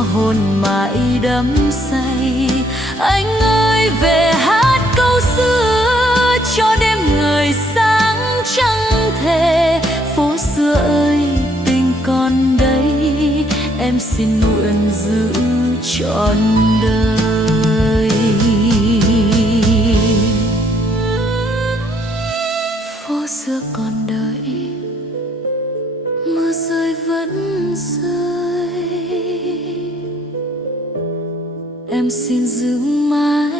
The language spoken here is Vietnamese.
cho hồn mãi đắm say. Anh ơi về hát câu xưa cho đêm người sáng trăng thề. Phố xưa ơi tình còn đây, em xin nguyện giữ trọn đời. Phố xưa còn đợi, mưa rơi vẫn rơi, em xin giữ mãi